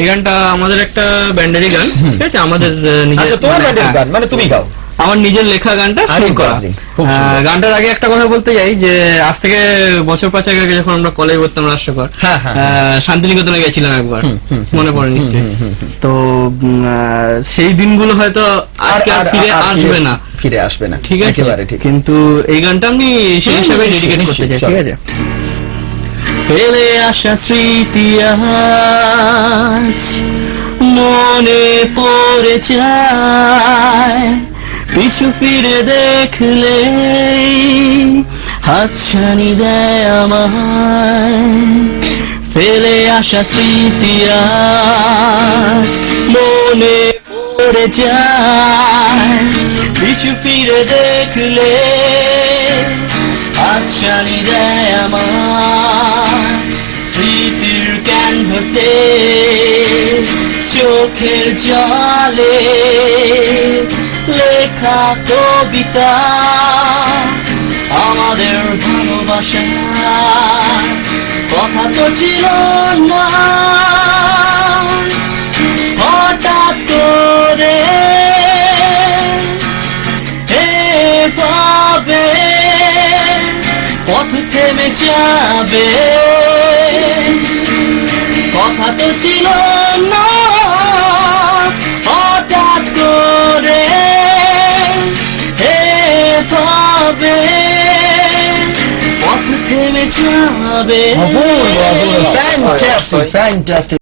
এই গানটা আমাদের একটা ব্যান্ডেরই গান, ঠিক আছে, আমাদের নিজের, তোমার ব্যান্ডের গান মানে তুমি গাও? আমার নিজের লেখা গানটা সুর করা। গানটার আগে একটা কথা বলতে যাই যে আজ থেকে বছর 5 আগে যখন আমরা কলেজ করতাম রাষ্ট্রকর, শান্তিনিকেতনে গেছিলাম একবার, মনে পড়ে নিশ্চয়ই। তো সেই দিনগুলো হয়তো আজকে আর ফিরে আসবে না, ঠিক আছে, কিন্তু এই গানটা আমি সেই হিসাবে ডেডিকেট করতে চাই, ঠিক আছে। ফেলে আসা স্মৃতি আজ মনে পড়ে যায়, পিছু ফিরে দেখলে হাতছানি দেয় আমায়। ফেলে আসা স্মৃতি আজ মনে পড়ে যায়, পিছু ফিরে দেখলে হাতছানি দেয় আমায়। স্মৃতির ক্যানভাসে চোখের জলে লেখা কবিতা আমাদের ভালোবাসা, কথা তো ছিল না, হঠাৎ করে এভাবে পথ থেমে যাবে, কথা তো ছিল না, হঠাৎ করে এভাবে পথ থেমে যাবে। Fantastic, fantastic.